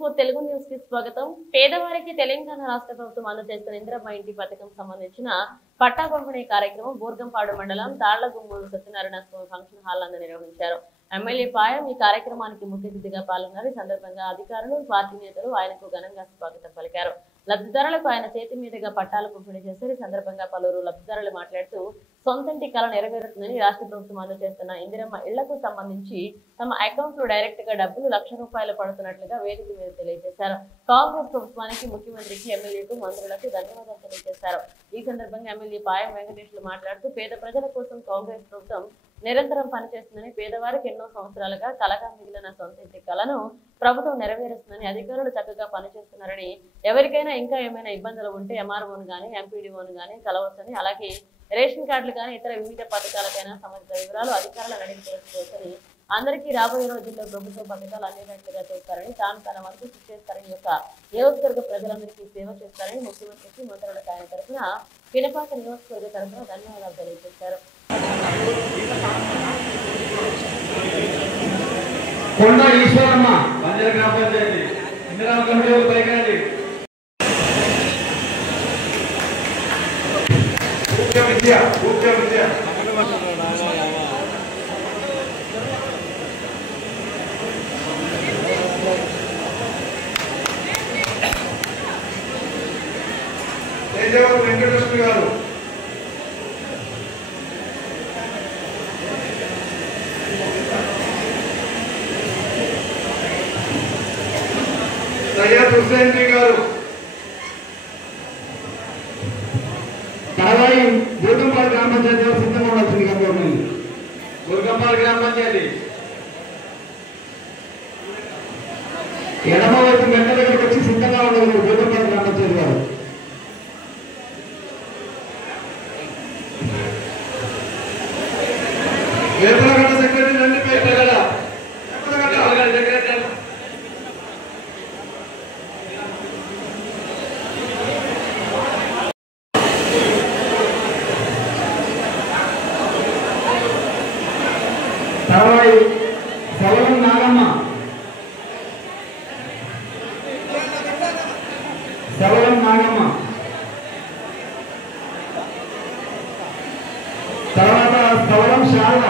24 Telugu news కి స్వాగతం. పేదవారికి తెలంగాణ రాష్ట్ర ప్రభుత్వం అమలు చేస్తున్న ఇందిరమ్మ ఇంటి పథకం సంబంధించిన పట్టా పంపిణీ కార్యక్రమం బూర్గంపాడు మండలం తాళ్లగుమ్మూరు సత్యనారాయణ స్వామి ఫంక్షన్ హాల్ నందు నిర్వహించారు. ఎమ్మెల్యే పాయం ఈ కార్యక్రమానికి ముఖ్య అతిథిగా పాల్గొన్నారు. ఈ సందర్భంగా అధికారులు, పార్టీ నేతలు ఆయనకు ఘనంగా స్వాగతం పలికారు. లబ్ధిదారులకు ఆయన చేతి మీదుగా పట్టాలు పంపిణీ చేశారు. ఈ సందర్భంగా పలువురు లబ్ధిదారులు మాట్లాడుతూ సొంతంటి కళ నెరవేరుతుందని రాష్ట్ర ప్రభుత్వం అమలు చేస్తున్న ఇందిరమ్మ ఇళ్లకు సంబంధించి తమ అకౌంట్ లో డైరెక్ట్ గా డబ్బులు ₹1,00,000 పడుతున్నట్లుగా వేదిక మీద తెలియజేశారు. కాంగ్రెస్ ప్రభుత్వానికి, ముఖ్యమంత్రికి, ఎమ్మెల్యేకు, మంత్రులకు ధన్యవాదాలు తెలియజేశారు. ఈ సందర్భంగా ఎమ్మెల్యే పాయం వెంకటేశ్వరులు మాట్లాడుతూ పేద ప్రజల కోసం కాంగ్రెస్ ప్రభుత్వం నిరంతరం పనిచేస్తుందని, పేదవారికి ఎన్నో సంవత్సరాలుగా కలగా మిగిలిన సొంతంటి కళను ప్రభుత్వం నెరవేరుస్తుందని, అధికారులు చక్కగా పనిచేస్తున్నారని, ఎవరికైనా ఇంకా ఏమైనా ఇబ్బందులు ఉంటే ఎంఆర్ఓను గానీ, ఎంపీడీఓను గానీ కలవచ్చని, అలాగే రేషన్ కార్డులు కానీ ఇతర వివిధ పథకాలకైనా సంబంధిత వివరాలు అధికారులను అడిగి తెలుసుకోవచ్చని, అందరికీ రాబోయే రోజుల్లో ప్రభుత్వ పథకాలు అందేటట్లుగా చేస్తారని, తాను తన వంతు చేస్తారని, యొక్క నియోజకవర్గ ప్రజలందరికీ సేవ చేస్తారని ముఖ్యమంత్రికి, మంత్రులకు ఆయన తరఫున పినపాక నియోజకవర్గ తరఫున ధన్యవాదాలు తెలియజేశారు. కొండ ఈశ్వరమ్మ బంజర గ్రామ పంచాయతీ ఇందిరామ కమిటీ పైకండి విద్య వెంకటలక్ష్మి గారు, సయ్యద్ హుస్సేన్ గారు, తరవాయి బూర్గంపాడు గ్రామ పంచాయతీ సిద్ధంగా ఉండాల్సిందిగా కోరుతుంది. బూర్గంపాడు గ్రామ పంచాయతీ ఎడమ వైపు మెట్ల దగ్గరికి వచ్చి సిద్ధంగా ఉండదు. బూర్గంపాడు గ్రామ పంచాయతీ గారు వేపలగడ్డ సెక్రటరీ రండి. వేపలగడ్డ సెక్రటరీ తరవాయి సవలం నాగమ్మ, సవలం నాగమ్మ, తర్వాత సవలం శారద,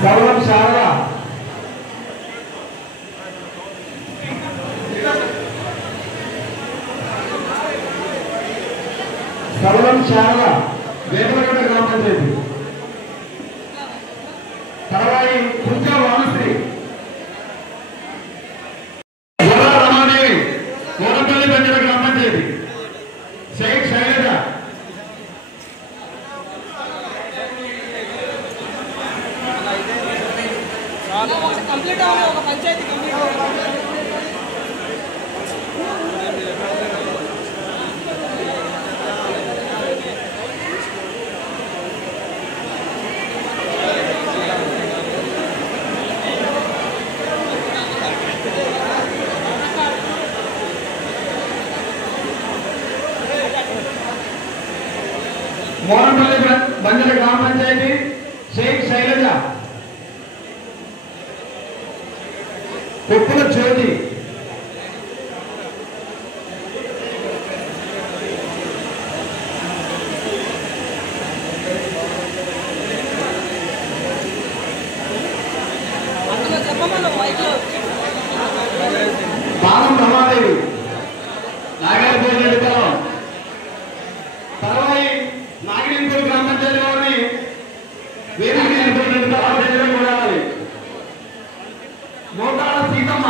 సవలం శారద, సవలం శారద వేపలగడ్డ గ్రామ పంచాయతీ. తరవాయి కుంజ వానశ్రీ, గొర్ర రమాదేవి కోరపల్లి బంజర గ్రామ పంచాయతీ. షేక్ శైలజ, కంప్లీట్ అవ్వాలి. ఒక పంచాయతీ కంప్లీట్ మోరంపల్లి బంజర గ్రామ పంచాయతీ. షేక్ శైలజ, కొప్పుల జ్యోతి, బాలం రమాదేవి, నాగేశ్వర పొలం. తర్వాయి నాగినేపూర్ గ్రామ పంచాయతీ వారిని వేదిక చూడాలి. మోకాళ్ళ సీతమ్మ,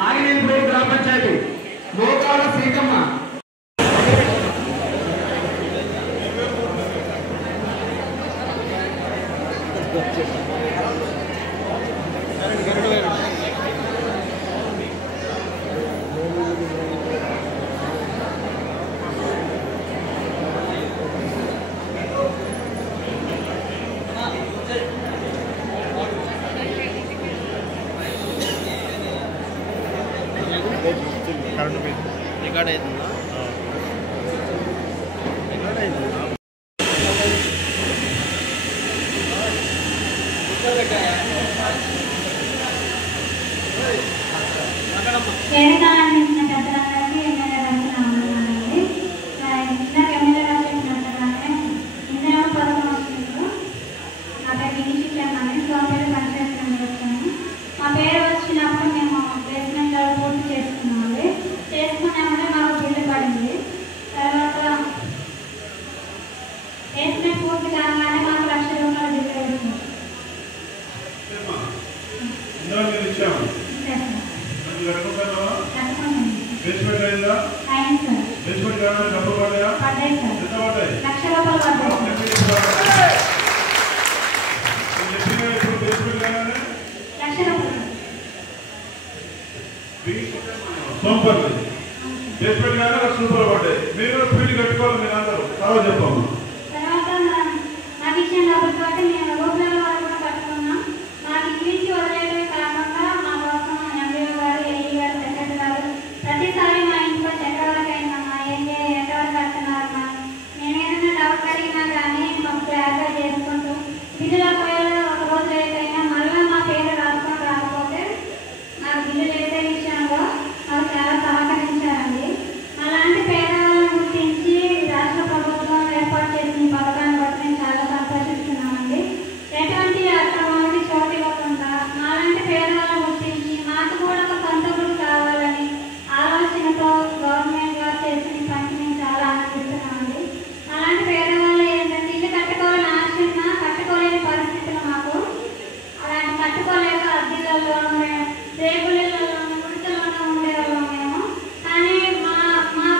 నాగినేపూర్ గ్రామ పంచాయతీ. మోకాళ్ళ సీతమ్మ, కరెంట్ పోయింది. రికార్డ్ అవుతుందా? రికార్డ్ అవుతుందా? వేదకాలందించిన పెద్దలందరికీ ఎమ్మెల్యే రాస్తున్నామండి. ఇందాక ఎమ్మెల్యే రాసినట్టుగానే ఇందిరా పథకం వచ్చింది. నా పేరు గిరిశిక్షమని సోమపేట పంచాయతీ నుండి వచ్చాను. మా పేరు వచ్చినప్పుడు మేము బేస్మెంట్ లెవెల్ పూర్తి చేసుకున్నామండి. చేసుకున్నామంటే మాకు బిల్లు పడింది. తర్వాత బేస్మెంట్ పూర్తి కాగానే మాకు ₹1,00,000 బిల్లు వచ్చింది. బేస్మెంట్ అయిందా? బేస్మెంట్ కాగానే డబ్బులు పడ్డాయా? ఎంత పడ్డాయి? ₹1,00,000 ఇప్పుడు బేస్మెంట్ కాగానే సోంపల్లి బేస్మెంట్ కాగానే ₹1,00,000 పడ్డాయి. మీరు ఫీల్డ్ కట్టుకోవాలి. మీరు అందరూ తర్వాత చెప్పాము. తర్వాత నాకు ఇచ్చిన డబ్బులతో మేము రూపాయల వాళ్ళు కూడా కట్టుకున్నాం. మాకు ఇచ్చి వదిలేయడమే కాకుండా మా కోసం ఎంపీఓ గారు, ఏఈ గారు, సెక్రటరీ గారు ప్రతిసారి మా ఇంట్లో ఎక్కడివరకు అయిందమ్మా, ఎక్కడివరకు కడుతున్నారమ్మా, నేను ఏదైనా డౌట్ అడిగినా కానీ మాకు క్లారిఫై చేసుకుంటూ బిల్లులో పోయేది ఒక రోజు లేట్ అయినా మళ్ళీ మా పేరు రాసుకొని రాకపోతే నాకు బిల్లు లేట్ అయ్యే విషయంలో మాకు చాలా సహకరించారండి. అలాంటి పేదవాళ్ళని గుర్తించి రాష్ట్ర ప్రభుత్వం ఏర్పాటు చేసిన ఈ పథకాన్ని బట్టి నేను చాలా సంతోషిస్తున్నామండి. ఎటువంటి అక్రమాలకి చోటు ఇవ్వకుండా మాలాంటి పేదవాళ్ళని గుర్తించి మాకు కూడా ఒక సొంత గుడి కావాలని ఆలోచనతో గవర్నమెంట్ గారు చేసిన పనికి మేము చాలా ఆనందిస్తున్నామండి. అలాంటి పేదవాళ్ళు ఏంటంటే ఇల్లు కట్టుకోవాలని ఆశ ఉన్నా కట్టుకోలేని పరిస్థితులు మాకు. అలాంటి కట్టుకోలేక అద్దెలలోనూ రేగులలోనూ గుడిసెలోనూ ఉండేవాళ్ళం మేము. కానీ మా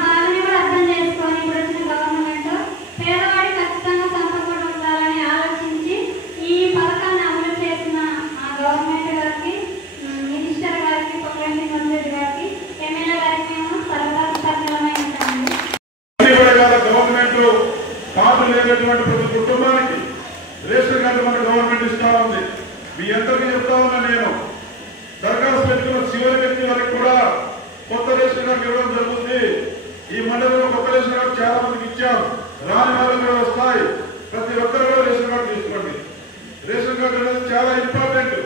బాధని కూడా అర్థం చేసుకొని ఇప్పుడు వచ్చిన గవర్నమెంట్ పేదవాడి ఖచ్చితంగా సొంత కూడా ఉండాలని ఆలోచించి ఈ పథకాన్ని అమలు చేసిన మా గవర్నమెంట్ గారికి, మినిస్టర్ గారికి, పొంగులేటి శ్రీనివాసరెడ్డి గారికి, ఎమ్మెల్యే గారికి మేము సర్వసన్నమై ఉంటామండి. గవర్నమెంట్ కార్డు లేనటువంటి ప్రతి కుటుంబానికి రేషన్ కార్డు మన గవర్నమెంట్ ఇస్తా ఉంది. మీ అందరికీ చెప్తా ఉన్నా నేను దరఖాస్తు పెట్టుకున్న చివరి వ్యక్తి వరకు కూడా కొత్త రేషన్ కార్డు ఇవ్వడం జరుగుతుంది. ఈ మండలంలో కొత్త రేషన్ కార్డు చాలా మందికి ఇచ్చాం. రాని వాళ్ళకి కూడా వస్తాయి. ప్రతి ఒక్కరు కూడా రేషన్ కార్డు తీసుకోండి. రేషన్ కార్డు అనేది చాలా ఇంపార్టెంట్.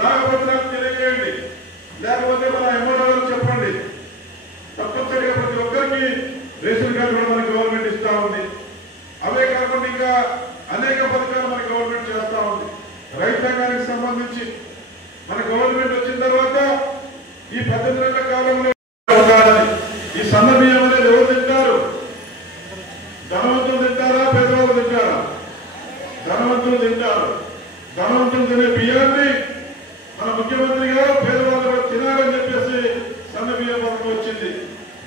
రాకపోతే నాకు తెలియజేయండి, లేకపోతే మన ఎంఓ చెప్పండి. తప్పనిసరిగా ప్రతి ఒక్కరికి రేషన్ కార్డు కూడా మన గవర్నమెంట్ ఇస్తా ఉంది. అవే కాకుండా ఇంకా అనేక పథకాలు మన గవర్నమెంట్ చేస్తా ఉంది. రైతాంగానికి సంబంధించి మన గవర్నమెంట్ వచ్చిన తర్వాత ఈ 18 నెలల కాలంలో ఈ సన్న బియ్యం అనేది ఎవరు తింటారు? ధనవంతులు తింటారా, పేదవాళ్ళు తింటారా? ధనవంతులు తింటారు. ధనవంతులు తినే బియ్యాన్ని మన ముఖ్యమంత్రి గారు పేదవాళ్ళు తినాలని చెప్పేసి సన్న బియ్యం పథకం వచ్చింది.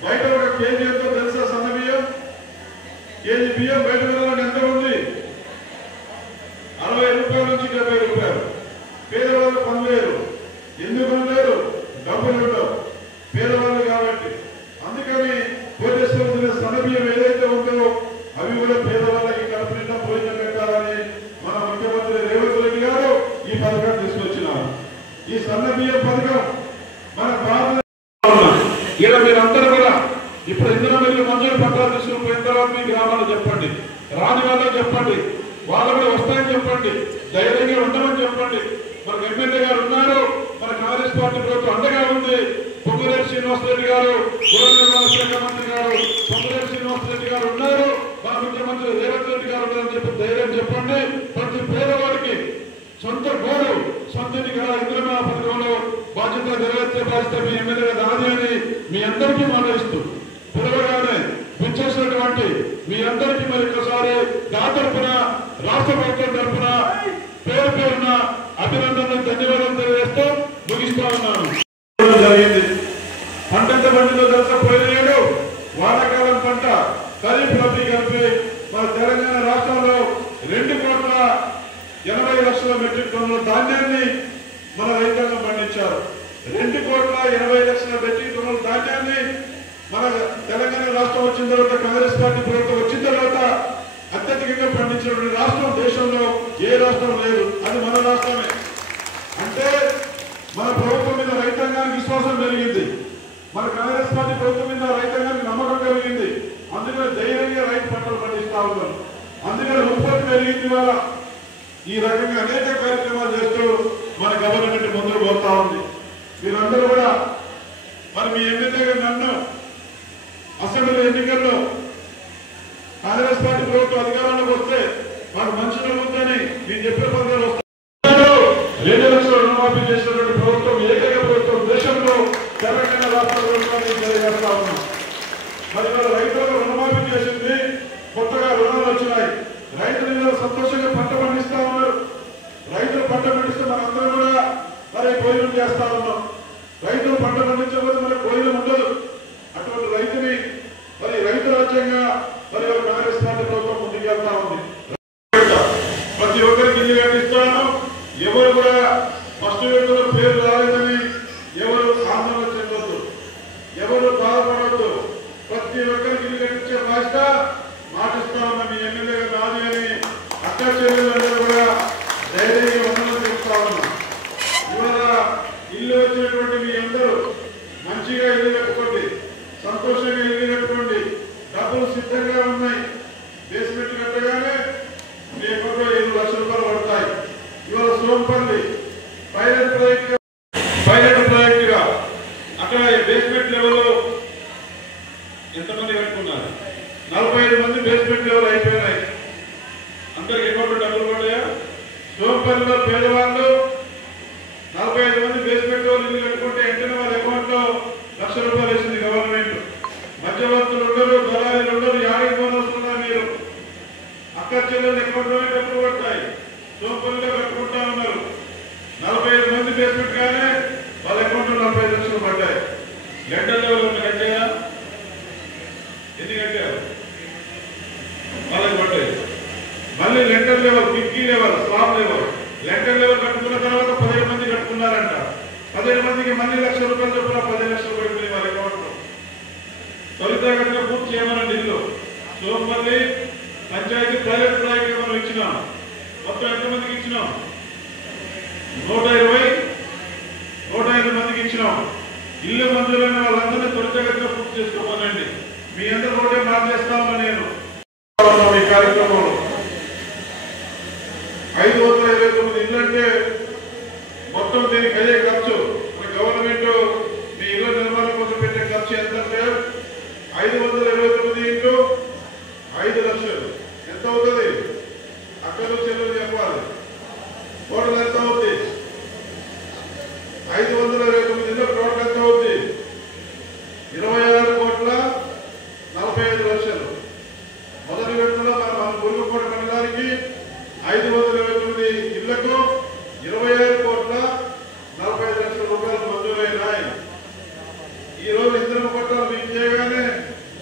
బయట ఒక కేజీ ఎంతో తెలుసా? సన్న బియ్యం కేజీ బియ్యం బయట వెళ్ళాలని ఎంత ఉంది? ₹60 నుంచి ₹70. పేదవాళ్ళు పనిలేరు. ఎందుకు పనిలేరు? డబ్బులు ఉండవు పేదవాళ్ళు కాబట్టి. అందుకని కోటేశ్వర సన్న బియ్యం ఏదైతే ఉందో అవి కూడా పేదవాళ్ళకి కడుపు నిండా భోజనం పెట్టాలని మన ముఖ్యమంత్రి రేవంత్ రెడ్డి గారు ఈ పథకాన్ని తీసుకొచ్చినారు. ఈ సన్న బియ్యం పథకం మన భారత ఇలా మీరందరూ కూడా ఇప్పుడు ఇంధన మిల్లు మంజూరు పత్రాలు తీసుకుపోయిన తర్వాత మీ గ్రామాల్లో చెప్పండి, రాని వాళ్ళని చెప్పండి, వాళ్ళు కూడా వస్తాయని చెప్పండి, ధైర్యంగా ఉండమని చెప్పండి. మనకు ఎమ్మెల్యే గారు ఉన్నారు, మన కాంగ్రెస్ పార్టీ ప్రభుత్వం అండగా ఉంది. పొంగులేటి శ్రీనివాసరెడ్డి గారు, గృహ నిర్మాణ శాఖ మంత్రి గారు పొంగులేటి శ్రీనివాసరెడ్డి గారు ఉన్నారు, మన ముఖ్యమంత్రి రేవంత్ రెడ్డి గారు ఉన్నారని చెప్పి ధైర్యం చెప్పండి. ప్రతి పేదవాడికి సొంత గోరు, సొంత ఇంద్రమా పథకంలో బాధ్యత నెరవేర్చే బాధ్యత మీ ఎమ్మెల్యే నాది అని మీ అందరికీ మనవిస్తూ పిలవగానే విచ్చేసినటువంటి మీ అందరికీ మరి ఒకసారి నా తరఫున, రాష్ట్ర ప్రభుత్వం తరఫున పేరు పేరున అభినందనలు, ధన్యవాదాలు తెలియజేస్తూ ముగిస్తా ఉన్నాను. జరిగింది పంట ఎంత పండిందో తెలుసా? పోయిన ఏడు వానాకాలం పంట ఖరీఫ్ రబీ కలిపి మన తెలంగాణ రాష్ట్రంలో 2,80,00,000 మెట్రిక్ టన్నుల ధాన్యాన్ని మన రైతాంగం పండించారు. 2,80,00,000 మెట్రిక్ టన్నుల ధాన్యాన్ని మన తెలంగాణ రాష్ట్రం వచ్చిన తర్వాత, కాంగ్రెస్ పార్టీ ప్రభుత్వం వచ్చిన తర్వాత అత్యధికంగా పండించినటువంటి రాష్ట్రం దేశంలో ఏ రాష్ట్రం లేదు. అది మన రాష్ట్రమే. అంటే మన ప్రభుత్వం మీద రైతాంగానికి విశ్వాసం పెరిగింది. మన కాంగ్రెస్ పార్టీ ప్రభుత్వం మీద రైతాంగానికి నమ్మకం కలిగింది. అందుకని ధైర్యంగా రైతు పంటలు పండిస్తా ఉన్నారు. అందుకని ఉత్పత్తి పెరిగింది. వల్ల ఈ రకంగా అనేక కార్యక్రమాలు చేస్తూ మన గవర్నమెంట్ ముందుకు పోతా ఉంది. మీరందరూ కూడా మరి మీ ఎమ్మెల్యేగా నన్ను అసెంబ్లీ ఎన్నికల్లో కాంగ్రెస్ పార్టీ ప్రభుత్వం అధికారంలోకి వస్తే మాకు మనుషులు ఉందని నేను చెప్పే పథకాలు వస్తాయి. 2 లక్షల రుణమాఫీ చేసినటువంటి ప్రభుత్వం ఏకైక ప్రభుత్వం దేశంలో తెలంగాణ రాష్ట్ర ప్రభుత్వాన్ని తెలియజేస్తా ఉన్నాం. మరి వాళ్ళ రైతులకు రుణమాఫీ చేసింది, కొత్తగా రుణాలు వచ్చినాయి. రైతులు సంతోషంగా పంట పండిస్తా ఉన్నారు. రైతులు పంట పండిస్తే మనందరూ కూడా మరి భోజనం చేస్తా ఉన్నాం. రైతులు పంట పండించకపోతే మనకు భోజనం ఉండదు. అటువంటి రైతుని మరి రైతు రాజ్యంగా మరి కాంగ్రెస్ పార్టీ ప్రభుత్వం ముందుకెళ్తా ఉంది. ప్రతి ఒక్కరికి ఇల్లు కట్టిస్తాను. ఎవరు కూడా ఫస్ట్ విడతలో పేరు రాలేదని ఎవరు ఆందోళన చెందొద్దు, ఎవరు బాధపడవద్దు. ప్రతి ఒక్కరికి ఇల్లు కట్టించే బాధ్యత మాటిస్తా ఉన్న మీ ఎమ్మెల్యేగా నాది అని అక్క చెల్లెలందరూ కూడా ధైర్యంగా ఉండాలని చెప్తా ఉన్నాం. ఇవాళ ఇల్లు వచ్చినటువంటి మీ అందరూ మంచిగా ఇల్లు కట్టుకోండి, సంతోషంగా ఇల్లు కట్టుకోండి. డబ్బులు సిద్ధంగా ఉన్నాయి. బేస్మెంట్ కట్టగానే మీ అకౌంట్లో 7 లక్షల రూపాయలు పడతాయి. ఇవాళ సోంపల్లి పైలట్ ప్రాజెక్ట్ గా అక్కడ బేస్మెంట్ లెవెల్ ఎంతమంది కట్టుకున్నారు? 45 మంది బేస్మెంట్ లెవెల్ అయిపోయినాయి. అందరికి అకౌంట్లో డబ్బులు పడ్డాయా? సోంపల్లిలో పేదవాళ్ళు 45 మంది బేస్మెంట్ లెవెల్ ఇల్లు కట్టుకుంటే వెంటనే వాళ్ళ అకౌంట్లో 1 లక్ష రూపాయలు వేసింది గవర్నమెంట్. మధ్యవర్తులు ఉండరు, దళారీలు ఉండరు. యాడికి పోనొస్తున్నా మీరు అక్క చెల్లెలు అకౌంట్లోనే డబ్బులు పడతాయి. సోంపల్లిలో కట్టుకుంటా ఉన్నారు. 45 మంది బేస్మెంట్ గానే వాళ్ళ అకౌంట్లో 45 లక్షలు పడ్డాయి. లెంటర్ లెవెల్ ఉన్న కట్టాయా? ఎన్ని కట్టారు? వాళ్ళకి పడ్డాయి. మళ్ళీ lintel level, picky level, slab level. Lintel level కట్టుకున్న తర్వాత 15 మంది కట్టుకున్నారంట. 15 మందికి మళ్ళీ 1 లక్ష రూపాయలు చొప్పున 15 లక్షలు పడుతుంది వాళ్ళ అకౌంట్లో. త్వరితగతిన పూర్తి చేయమని ఇల్లు సోంపల్లి పంచాయతీ ప్రైవేట్ ప్రాజెక్ట్ మనం ఇచ్చినాం. మొత్తం ఎంతమందికి ఇచ్చినాం? 120 మందికి ఇచ్చినాం. ఇల్లు మంజూరైన వాళ్ళందరినీ త్వరితగతిన పూర్తి చేసుకోమనండి. మీ అందరూ ఒకటే మార్చేస్తామని నేను ఈ కార్యక్రమంలో 529 ఇల్లు అంటే మొత్తం దీనికి అయ్యే ఖర్చు గవర్నమెంట్ మీ ఇళ్ల నిర్మాణం కోసం పెట్టే ఖర్చు ఎంతంటే 529 ఇంటూ 5 లక్షలు ఎంత అవుతుంది? అక్కలు చెల్లెలు చెప్పాలి. టోటల్ ఎంత అవుతుంది? 529 ఇళ్ళు టోటల్ ఎంత అవుతుంది? 26,45,00,000. మొదటి విడతలో మన గురుగుకోట మండలానికి 529 ఇళ్లకు 26,45,00,000 రూపాయలు మంజూరైనాయి. ఈ రోజు ఇంద్రమ్మ పట్టాలు మీకు చేయగానే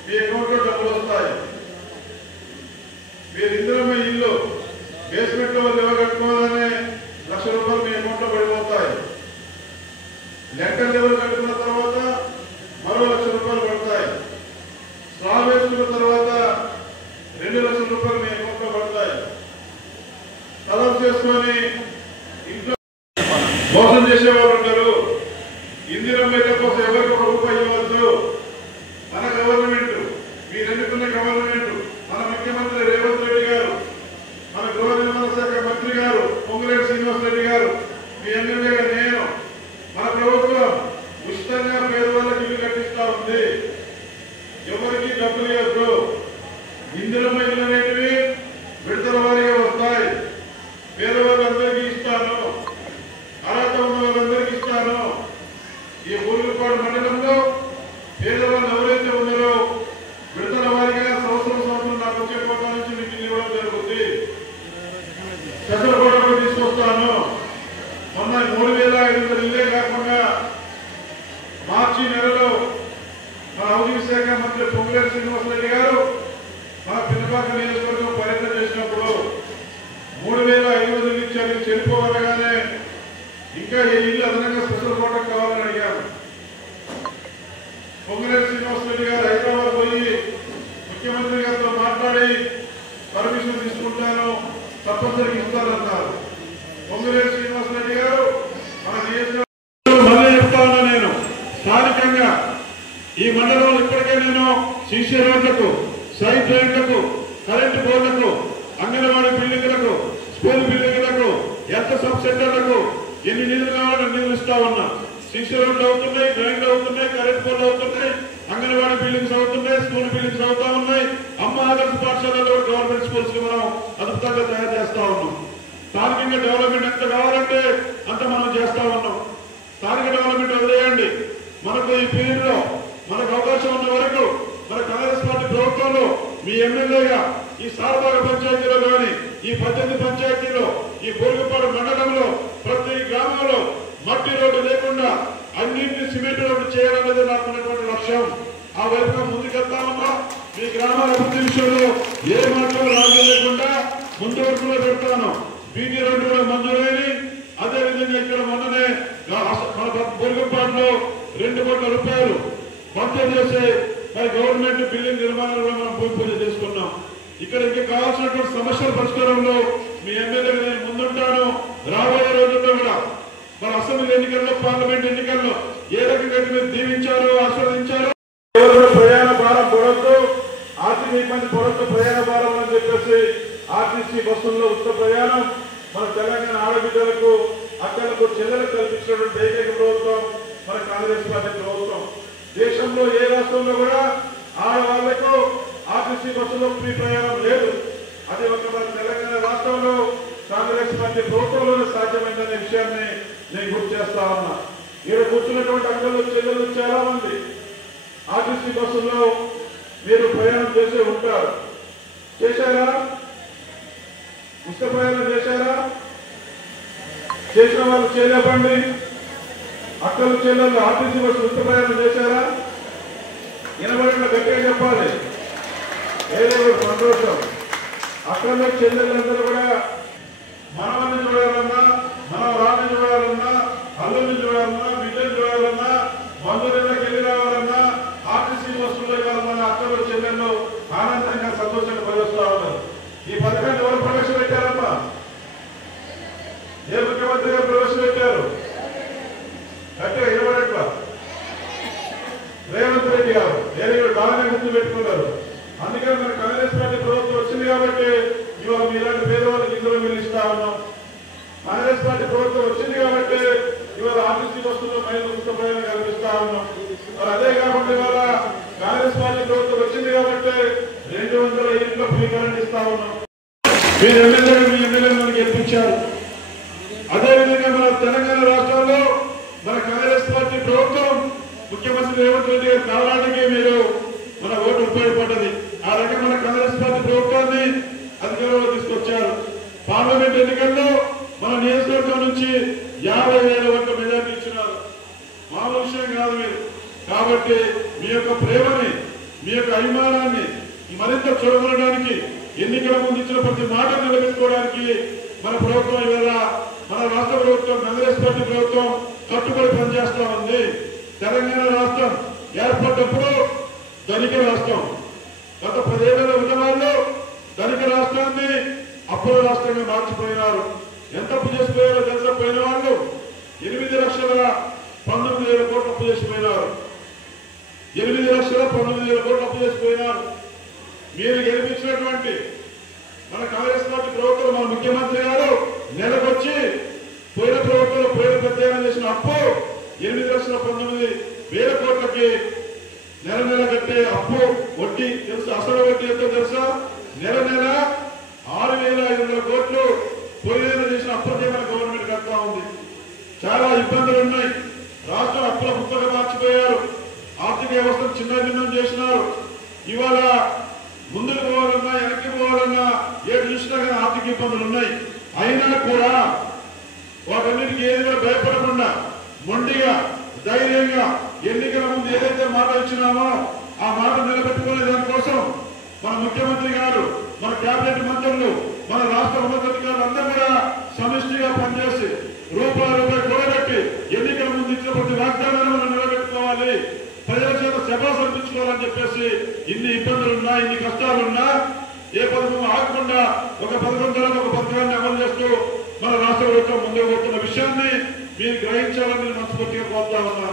మీ అకౌంట్లో డబ్బులు వస్తాయి. మీరు ఇంద్రమ్మ ఇల్లు బేస్మెంట్ లో కట్టుకోవాలని 1 లక్ష రూపాయలు మీ అకౌంట్లో పడిపోతాయి. లెంటర్ లెవెల్ కట్టుకున్న తర్వాత మరో 1 లక్ష రూపాయలు పడతాయి. స్లాబ్ వేసుకున్న తర్వాత 2 లక్షల రూపాయలు మీ అకౌంట్లో పడతాయి. కలర్ చేసుకొని ఇంట్లో మోసం చేసేవాళ్ళు ఉంటారు. ఇందిరమ్మ ఇళ్ల కోసం ఎవరికి 1 రూపాయి ఇవ్వద్దు. మన గవర్నమెంట్, మీరు ఎన్నుకున్న గవర్నమెంట్, మన ముఖ్యమంత్రి రేవంత్ రెడ్డి గారు, మన గృహ నిర్మాణ శాఖ మంత్రి గారు పొంగులేటి శ్రీనివాస్ రెడ్డి గారు, మీ ఎమ్మెల్యేగా నేను, మన ప్రభుత్వం ఉచితంగా పేదవాళ్ళకి ఇల్లు కట్టిస్తా ఉంది. ఎవరికి డబ్బులు ఇవ్వద్దు. ఇందిరమ్మ ఇల్లు అనేటివి విడతల వారీగా వస్తాయి. పేదవాళ్ళందరికీ ఇస్తాను, అర్హత ఉన్న వాళ్ళందరికీ ఇస్తాను. ఈ ఊరుపాడు మండలంలో పేదవాళ్ళు ఎవరైతే ఉన్నారో విడతల వారీగా సంవత్సరం నాకు వచ్చే కోట నుంచి మీకు ఇవ్వడం జరుగుతుంది. చంద్రకోటకు తీసుకొస్తాను. మొన్న 3,500 ఇల్లే కాకుండా మార్చి నెలలో మన హౌసింగ్ శాఖ మంత్రి పొంగులేటి శ్రీనివాసరెడ్డి గారు మన పిన్నపాక నియోజకవర్గం పర్యటన చేసినప్పుడు 3,500 ఇచ్చారు. చనిపోవగానే ఇంకా ఈ ఇల్లు అదనంగా స్పెషల్ కోటకు కావాలని అడిగాను. పొంగులేటి శ్రీనివాసరెడ్డి గారు హైదరాబాద్ పోయి ముఖ్యమంత్రి గారితో మాట్లాడి పర్మిషన్ తీసుకుంటాను, తప్పనిసరికి ఇస్తానన్నారు. పొంగులేటి శ్రీనివాసరెడ్డి గారు మన నియోజకవర్గం మళ్ళీ చెప్తా ఉన్నా నేను స్థానికంగా ఈ మండలంలో ఇప్పటికే నేను సీసీ రోడ్లకు, సైడ్ డ్రైన్లకు, కరెంటు బోర్డులకు, అంగన్వాడీ బిల్డింగ్లకు, స్కూల్ బిల్డింగ్లకు, హెల్త్ సబ్ సెంటర్లకు ఎన్ని నిధులు కావాలో నిధులు ఇస్తా ఉన్నా. సీసీ రోడ్లు అవుతున్నాయి, డ్రైన్లు అవుతున్నాయి, కరెంటు బోర్డులు అవుతున్నాయి, అంగన్వాడీ బిల్డింగ్స్ అవుతున్నాయి, స్కూల్ బిల్డింగ్స్ అవుతా ఉన్నాయి. అమ్మ ఆదర్శ పాఠశాలలో గవర్నమెంట్ స్కూల్స్ కి మనం అద్భుతంగా తయారు చేస్తా ఉన్నాం. స్థానికంగా డెవలప్మెంట్ ఎంత కావాలంటే అంత మనం చేస్తా ఉన్నాం. స్థానిక డెవలప్మెంట్ వదిలేయండి, మనకు ఈ పీరియడ్ లో మనకు అవకాశం ఉన్న వరకు మన కాంగ్రెస్ పార్టీ ప్రభుత్వంలో మీ ఎమ్మెల్యేగా ఈ సారబాగ పంచాయతీలో కానీ, ఈ 18 పంచాయతీలో, ఈ బోర్గపాడు మండలంలో ప్రతి గ్రామంలో మట్టి రోడ్డు లేకుండా అన్నింటినీ సిమెంట్ రోడ్డు చేయాలనేది నాకు ఉన్నటువంటి లక్ష్యం. ఆ వైపుగా ముందుకెళ్తా ఉన్నా. మీ గ్రామాల అభివృద్ధి విషయంలో ఏ మాత్రం రాజీ లేకుండా ముందు వరుసలో పెడతాను. బీటీ రోడ్డు కూడా మంజూరైంది. అదేవిధంగా ఇక్కడ మొన్ననే మన బోర్గపాడులో 2 కోట్ల రూపాయలు మంజూరు చేసే మరి గవర్నమెంట్ బిల్డింగ్ నిర్మాణంలో మనం భూమి పూజ చేసుకున్నాం. ఇక్కడ ఇంకా కావాల్సినటువంటి సమస్యల పరిష్కారంలో మీ ఎమ్మెల్యే నేను ముందుంటాను. రాబోయే రోజుల్లో కూడా మన అసెంబ్లీ ఎన్నికల్లో, పార్లమెంట్ ఎన్నికల్లో ఏ రకంగా మీరు దీవించారో, ఆస్వాదించారో, ప్రయాణ భారం పడొద్దు, ఆర్థిక ఇబ్బంది పడొద్దు, ప్రయాణ భారం అని చెప్పేసి ఆర్టీసీ బస్సుల్లో ఉచిత ప్రయాణం మన తెలంగాణ ఆడబిడ్డలకు, అక్కలకు, చెల్లెలకు కల్పించినటువంటి ఏకైక ప్రభుత్వం మన కాంగ్రెస్ పార్టీ ప్రభుత్వం. దేశంలో ఏ రాష్ట్రంలో కూడా ఆడవాళ్లకు ఆర్టీసీ బస్సులో ఫ్రీ ప్రయాణం లేదు. అది ఒక మన తెలంగాణ రాష్ట్రంలో కాంగ్రెస్ పార్టీ ప్రభుత్వంలోనే సాధ్యమైందనే విషయాన్ని నేను గుర్తు చేస్తా ఉన్నా. ఇక్కడ కూర్చున్నటువంటి అక్కలు, చెల్లెలు చాలా మంది ఆర్టీసీ బస్సుల్లో మీరు ప్రయాణం చేసే ఉంటారు. చేశారా? ఉచిత ప్రయాణం చేశారా? చేసిన వాళ్ళు చేయలేపండి. అక్కలు, చెల్లెళ్ళు ఆర్టీసీ బస్సు ఉచిత ప్రయాణం చేశారా? వినబడిన గట్టిగా చెప్పాలి. ఏదో సంతోషం. అక్కలు, చెల్లెళ్ళందరూ కూడా మనవల్ని చూడాలన్నా, మన రాణి చూడాలన్నా, అల్లుని చూడాలన్నా, బిడ్డను చూడాలన్నా, బంధువులకు వెళ్ళి రావాలన్నా ఆర్టీసీ బస్సులో కావాలన్నా అక్కలు, చెల్లెళ్ళు ఆనందంగా, సంతోషంగా ప్రవేశిస్తూ ఉన్నారు. ఈ పథకాన్ని ఎవరు ప్రవేశపెట్టారమ్మా? ఏ ముఖ్యమంత్రి గారు ప్రవేశపెట్టారు? అంటే ఇవ్వడట్లా రేవంత్ రెడ్డి గారు బాగానే గుర్తు పెట్టుకున్నారు. అందుకని మన కాంగ్రెస్ పార్టీ ప్రభుత్వం వచ్చింది కాబట్టి ఇవాళ మీలాంటి పేదవాళ్ళకి ఇందులో ఇస్తా ఉన్నాం. కాంగ్రెస్ పార్టీ ప్రభుత్వం వచ్చింది కాబట్టి ఇవాళ ఆర్టీసీ బస్సుల్లో మహిళలు ఉచిత ప్రయాణం కల్పిస్తా ఉన్నాం. మరి అదే కాకుండా ఇవాళ కాంగ్రెస్ పార్టీ ప్రభుత్వం వచ్చింది కాబట్టి 200 యూనిట్ల ఫ్రీ కరెంట్ ఇస్తా ఉన్నాం. మీ ఎమ్మెల్యేలు మనకి గెలిపించారు. అదేవిధంగా మన తెలంగాణ రాష్ట్రంలో మన కాంగ్రెస్ పార్టీ ప్రభుత్వం ముఖ్యమంత్రి రేవంత్ రెడ్డి గారు కావడానికి మీరు మన ఓటు ఉపయోగపడ్డది. ఆ రకంగా మన కాంగ్రెస్ పార్టీ ప్రభుత్వాన్ని అధికారంలో తీసుకొచ్చారు. పార్లమెంట్ ఎన్నికల్లో మన నియోజకవర్గం నుంచి 50,000 ఓట్ల మెజార్టీ ఇచ్చినారు. మామూలు విషయం కాదు మీరు. కాబట్టి మీ యొక్క ప్రేమని, మీ యొక్క అభిమానాన్ని మరింత చూడగలడానికి, ఎన్నికల ముందు ఇచ్చిన ప్రతి మాట నిలబెట్టుకోవడానికి మన ప్రభుత్వం ఇవాళ, మన రాష్ట్ర ప్రభుత్వం, కాంగ్రెస్ పార్టీ ప్రభుత్వం కట్టుబడి పనిచేస్తా ఉంది. తెలంగాణ రాష్ట్రం ఏర్పడ్డప్పుడు ధనిక రాష్ట్రం. గత 10 ఏళ్ల ఉద్యమాల్లో ధనిక రాష్ట్రాన్ని అప్పుల రాష్ట్రంగా మార్చిపోయినారు. ఎంత అప్పు చేసిపోయారో తెలుసా? పోయిన వాళ్ళు 8,19,000 కోట్లు అప్పు చేసిపోయినారు. 8,19,000 కోట్లు అప్పు చేసిపోయినారు. మీరు గెలిపించినటువంటి మన కాంగ్రెస్ పార్టీ ప్రభుత్వం, మన ముఖ్యమంత్రి గారు నెలకొచ్చి పోయిన ప్రభుత్వంలో పోయిన ప్రత్యేకం చేసిన అప్పు 8,19,000 కోట్లకి నెల నెల కట్టే అప్పు వడ్డీ తెలుసా? అసలు వడ్డీ ఎంతో తెలుసా? నెల నెల 6,500 కోట్లు పోయిన చేసిన అప్పులకే మన గవర్నమెంట్ కడతా ఉంది. చాలా ఇబ్బందులు ఉన్నాయి. రాష్ట్రం అప్పుల ముక్కగా మార్చిపోయారు. ఆర్థిక వ్యవస్థను చిన్న భిన్నం చేసినారు. ఇవాళ ముందుకు పోవాలన్నా, వెనక్కి పోవాలన్నా ఏడు చూసినా కానీ ఆర్థిక ఇబ్బందులు ఉన్నాయి. అయినా కూడా వాటన్నిటికీ ఏది కూడా భయపడకుండా మొండిగా, ధైర్యంగా ఎన్నికల ముందు ఏదైతే మాట ఇచ్చినామో ఆ మాట నిలబెట్టుకునే దానికోసం మన ముఖ్యమంత్రి గారు, మన కేబినెట్ మంత్రులు, మన రాష్ట్ర ఉన్నతాధికారులు అందరూ కూడా సమిష్టిగా పనిచేసి రూపాయి కూడబెట్టి ఎన్నికల ముందు ఇచ్చిన ప్రతి వాగ్దానాన్ని మనం నిలబెట్టుకోవాలి, ప్రజల చేత శభాస్ అనిపించుకోవాలని చెప్పేసి ఇన్ని ఇబ్బందులున్నా, ఇన్ని కష్టాలున్నా ఏ పథకం ఆగకుండా ఒక పథకం ద్వారా ఒక పథకాన్ని అమలు చేస్తూ మన రాష్ట్ర ప్రభుత్వం ముందుకు పోతున్న విషయాన్ని మీరు గ్రహించాలని మనస్ఫూర్తిగా కోరుతా ఉన్నా.